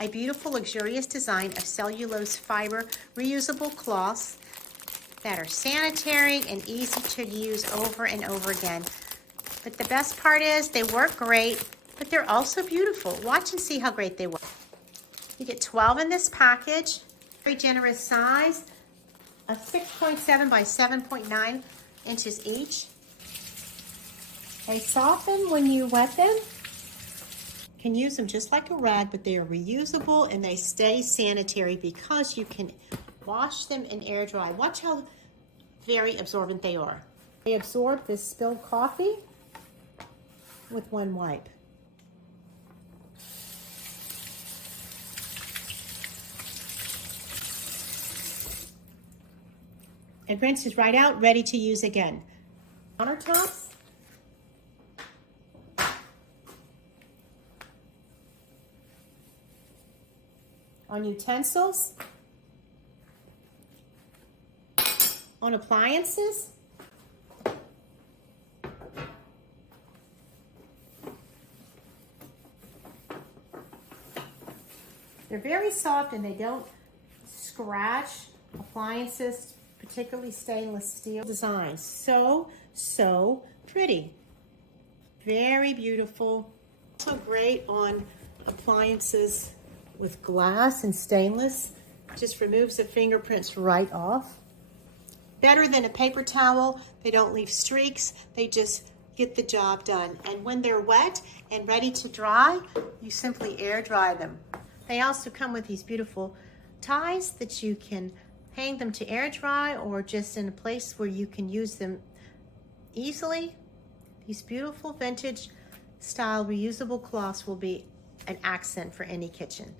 a beautiful, luxurious design of cellulose fiber reusable cloths that are sanitary and easy to use over and over again. But the best part is they work great, but they're also beautiful. Watch and see how great they work. You get 12 in this package. Very generous size of 6.7 by 7.9 inches each. They soften when you wet them. You can use them just like a rag, but they are reusable and they stay sanitary because you can wash them and air dry. Watch how very absorbent they are. They absorb this spilled coffee with one wipe. It rinses right out, ready to use again. Countertops. On utensils. On appliances. They're very soft and they don't scratch appliances, particularly stainless steel designs. So pretty. Very beautiful. Also great on appliances with glass and stainless. Just removes the fingerprints right off. Better than a paper towel. They don't leave streaks. They just get the job done. And when they're wet and ready to dry, you simply air dry them. They also come with these beautiful ties that you can hang them to air dry or just in a place where you can use them easily. These beautiful vintage style reusable cloths will be an accent for any kitchen.